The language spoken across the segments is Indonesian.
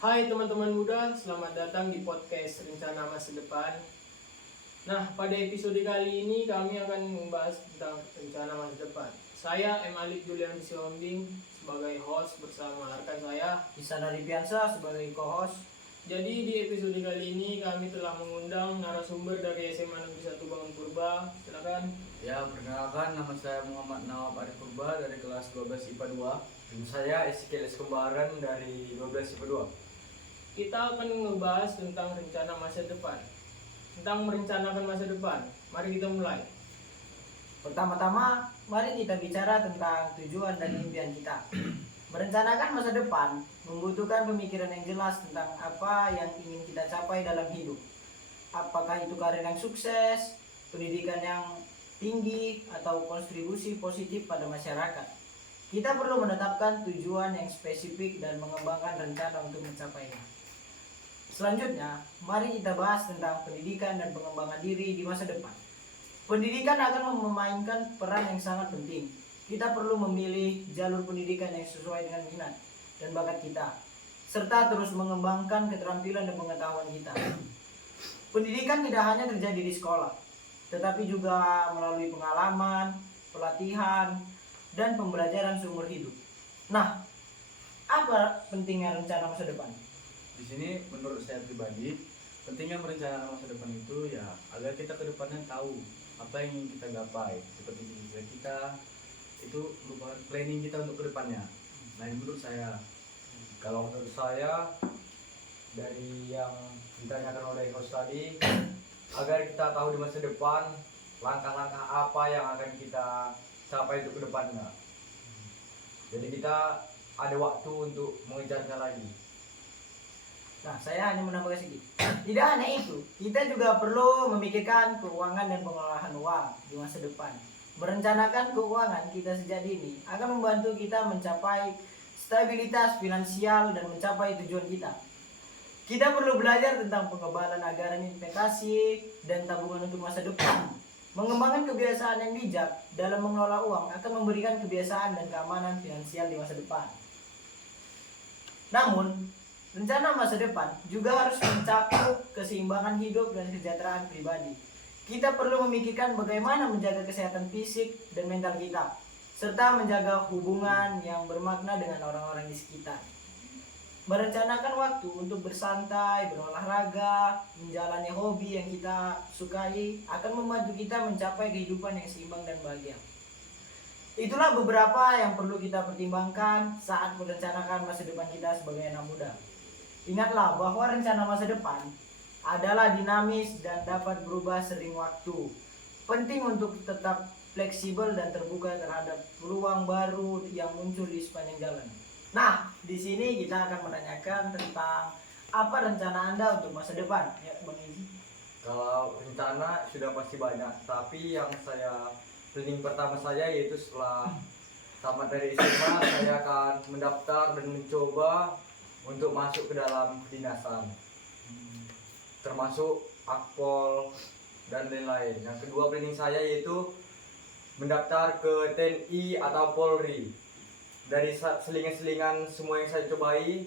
Hai teman-teman muda, selamat datang di podcast Rencana Masa Depan. Nah, pada episode kali ini kami akan membahas tentang rencana masa depan. Saya M. Alif Julian Sihombing sebagai host bersama rekan saya Ihsan Arifiansyah sebagai co-host. Jadi di episode kali ini kami telah mengundang narasumber dari SMA Negeri 1 Bangun Purba. Silakan. Ya, perkenalkan, nama saya Muhammad Nawab Arif Purba dari kelas 12 IPA 2. Dan saya Ezekiel Kembaran dari 12 IPA 2. Kita akan membahas tentang rencana masa depan. Tentang merencanakan masa depan. Mari kita mulai. Pertama-tama, mari kita bicara tentang tujuan dan impian kita. Merencanakan masa depan membutuhkan pemikiran yang jelas tentang apa yang ingin kita capai dalam hidup. Apakah itu karir yang sukses, pendidikan yang tinggi, atau kontribusi positif pada masyarakat. Kita perlu menetapkan tujuan yang spesifik dan mengembangkan rencana untuk mencapainya. Selanjutnya, mari kita bahas tentang pendidikan dan pengembangan diri di masa depan. Pendidikan akan memainkan peran yang sangat penting. Kita perlu memilih jalur pendidikan yang sesuai dengan minat dan bakat kita, serta terus mengembangkan keterampilan dan pengetahuan kita. Pendidikan tidak hanya terjadi di sekolah, tetapi juga melalui pengalaman, pelatihan, dan pembelajaran seumur hidup. Nah, apa pentingnya rencana masa depan? Di sini menurut saya pribadi, pentingnya merencanakan masa depan itu ya agar kita ke depannya tahu apa yang ingin kita gapai. Seperti cita kita itu merupakan planning kita untuk ke depannya. Nah, ini menurut saya. Kalau menurut saya, dari yang ditanyakan oleh host tadi, agar kita tahu di masa depan langkah-langkah apa yang akan kita capai untuk kedepannya. Jadi kita ada waktu untuk mengejarnya lagi. Nah, saya hanya menambahkan sedikit. Tidak hanya itu, kita juga perlu memikirkan keuangan dan pengelolaan uang di masa depan. Merencanakan keuangan kita sejak dini akan membantu kita mencapai stabilitas finansial dan mencapai tujuan kita. Kita perlu belajar tentang pengebalan anggaran investasi dan tabungan untuk masa depan. Mengembangkan kebiasaan yang bijak dalam mengelola uang akan memberikan kebiasaan dan keamanan finansial di masa depan. Namun, rencana masa depan juga harus mencakup keseimbangan hidup dan kesejahteraan pribadi. Kita perlu memikirkan bagaimana menjaga kesehatan fisik dan mental kita, serta menjaga hubungan yang bermakna dengan orang-orang di sekitar. Merencanakan waktu untuk bersantai, berolahraga, menjalani hobi yang kita sukai akan membantu kita mencapai kehidupan yang seimbang dan bahagia. Itulah beberapa yang perlu kita pertimbangkan saat merencanakan masa depan kita sebagai anak muda. Ingatlah bahwa rencana masa depan adalah dinamis dan dapat berubah sering waktu. Penting untuk tetap fleksibel dan terbuka terhadap peluang baru yang muncul di sepanjang jalan. Nah, di sini kita akan menanyakan tentang apa rencana Anda untuk masa depan. Ya, Bang Izzy. Kalau rencana sudah pasti banyak, tapi yang saya planning pertama saya yaitu setelah tamat dari SMA saya akan mendaftar dan mencoba untuk masuk ke dalam kedinasan, termasuk Akpol dan lain-lain. Yang kedua planning saya yaitu mendaftar ke TNI atau Polri. Dari selingan-selingan semua yang saya cobai,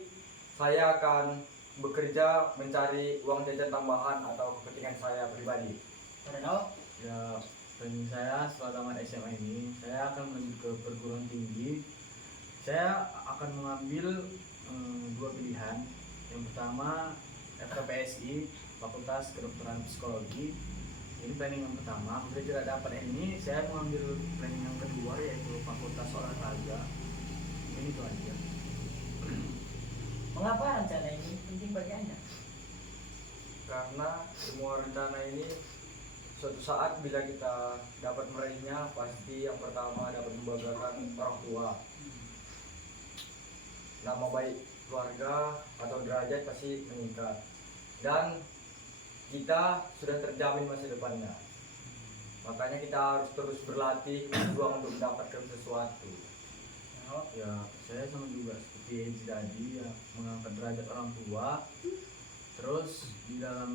saya akan bekerja mencari uang jajan tambahan atau kepentingan saya pribadi. Renal? Ya, planning saya setelah tamat SMA ini, saya akan menuju ke perguruan tinggi. Saya akan mengambil dua pilihan. Yang pertama FKPSI, Fakultas Kedokteran Psikologi. Ini planning yang pertama. Bila tidak dapat ini, saya mengambil planning yang kedua yaitu Fakultas Olahraga. Ini itu aja. Mengapa rencana ini penting bagi Anda? Karena semua rencana ini suatu saat bila kita dapat meraihnya, pasti yang pertama dapat membanggakan orang tua. Nama baik keluarga atau derajat pasti meningkat, dan kita sudah terjamin masa depannya. Makanya kita harus terus berlatih, berjuang untuk mendapatkan sesuatu. Ya, saya sama juga seperti Ezi tadi ya, mengangkat derajat orang tua. Terus di dalam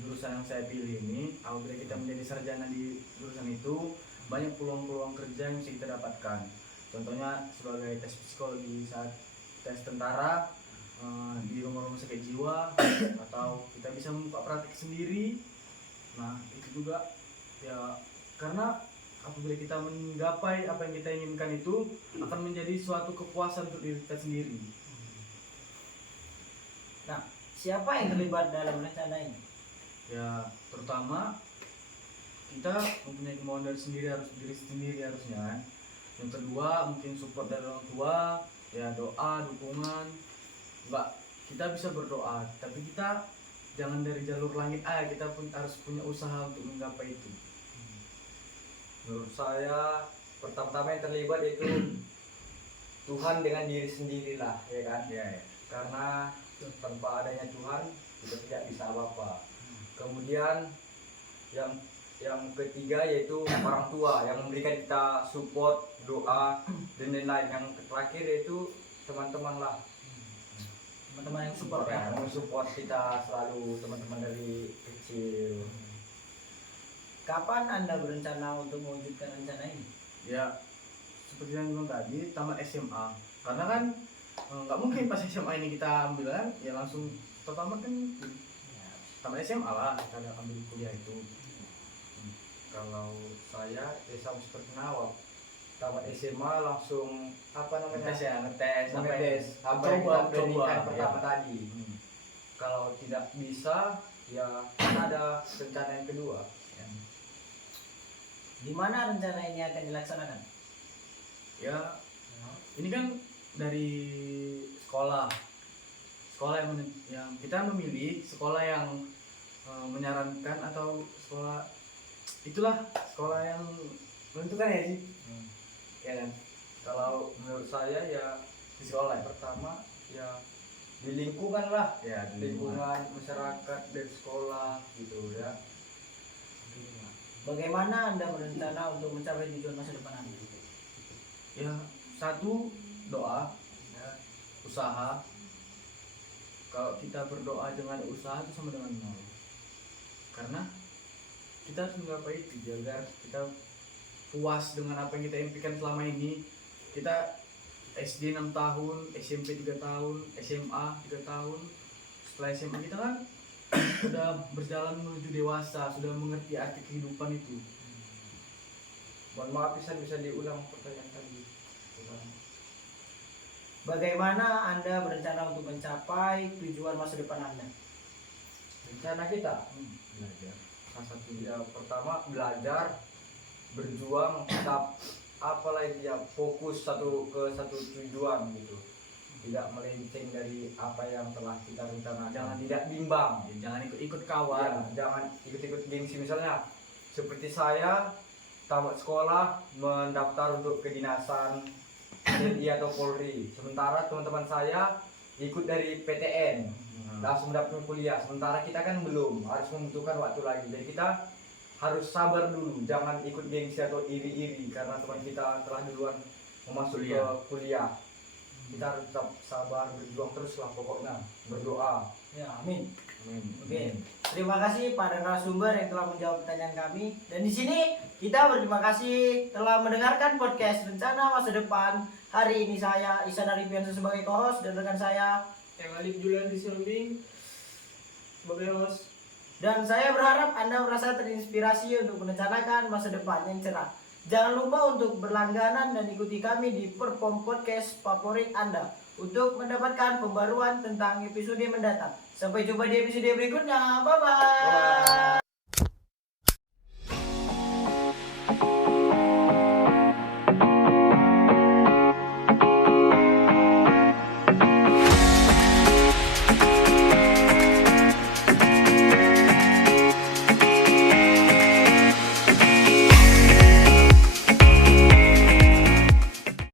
jurusan yang saya pilih ini, apabila kita menjadi sarjana di jurusan itu, banyak peluang-peluang kerja yang bisa kita dapatkan. Contohnya sebagai tes psikologi saat tes tentara, di rumah-rumah sakit jiwa atau kita bisa membuka praktek sendiri. Nah itu juga ya, karena apabila kita menggapai apa yang kita inginkan itu akan menjadi suatu kepuasan untuk diri kita sendiri. Nah, siapa yang terlibat dalam rencana ini? Ya terutama kita mempunyai kemauan dari diri sendiri harusnya kan. Yang kedua mungkin support dari orang tua, ya doa, dukungan. Enggak, kita bisa berdoa, tapi kita jangan dari jalur langit aja, kita pun harus punya usaha untuk menggapai itu. Menurut saya pertama-tama yang terlibat itu Tuhan dengan diri sendirilah, ya kan? Ya, ya. Karena tanpa adanya Tuhan kita tidak bisa apa-apa. Kemudian yang ketiga yaitu orang tua yang memberikan kita support, doa dan lain-lain. Yang terakhir yaitu teman-teman lah, Teman-teman yang support ya, ya. mensupport kita selalu, teman-teman dari kecil. Kapan Anda berencana untuk mewujudkan rencana ini? Ya seperti yang bilang tadi, tamat SMA. Karena kan nggak mungkin pas SMA ini kita ambil kan ya langsung pertama kan tamat SMA lah kita ada ambil kuliah itu. Kalau saya sama seperti Nawab, tamat SMA langsung apa namanya? Ngetes ya, ngetes Mengetes apa yang coba, kita planning ya. pertama tadi. Kalau tidak bisa ya kan ada rencana yang kedua. Di mana rencana ini akan dilaksanakan? Ya ini kan dari sekolah yang kita memilih sekolah yang menyarankan atau sekolah yang menentukan ya sih. Ya kan, Kalau menurut saya ya di sekolah ya. pertama ya di lingkungan lah, Ya di lingkungan. lingkungan masyarakat dan sekolah gitu ya. Bagaimana Anda berencana untuk mencapai tujuan masa depan Anda? Ya satu, doa, ya, usaha. Kalau kita berdoa dengan usaha itu sama dengan nol, karena kita harus menggapai itu agar kita puas dengan apa yang kita impikan selama ini. Kita SD 6 tahun, SMP 3 tahun, SMA 3 tahun. Setelah SMA kita kan sudah berjalan menuju dewasa, sudah mengerti arti kehidupan itu. Mohon maaf bisa diulang pertanyaan tadi. Bagaimana Anda berencana untuk mencapai tujuan masa depan Anda? Rencana kita Belajar. Salah satu ya pertama belajar, berjuang, tetap apalagi ya fokus ke satu tujuan gitu. Tidak melenceng dari apa yang telah kita rencanakan. Jangan tidak bimbang. jangan ikut-ikut kawan. Ya, jangan ikut-ikut gengsi. Misalnya seperti saya tamat sekolah mendaftar untuk kedinasan TNI atau Polri, sementara teman-teman saya ikut dari PTN langsung mendaftar kuliah, sementara kita kan belum, harus membutuhkan waktu lagi. Jadi kita harus sabar dulu, jangan ikut gengsi atau iri-iri karena teman kita telah duluan memasuki ke kuliah. Kita harus tetap sabar, berjuang terus lah pokoknya, berdoa. Ya, amin. Amin. Oke. Terima kasih pada narasumber yang telah menjawab pertanyaan kami. Dan di sini kita berterima kasih telah mendengarkan podcast Rencana Masa Depan. Hari ini saya Ihsan Arifiansyah sebagai co-host dan rekan saya. Alif Julian Disombing sebagai host. Dan saya berharap Anda merasa terinspirasi untuk merencanakan masa depan yang cerah. Jangan lupa untuk berlangganan dan ikuti kami di platform podcast favorit Anda untuk mendapatkan pembaruan tentang episode mendatang. Sampai jumpa di episode berikutnya. Bye-bye.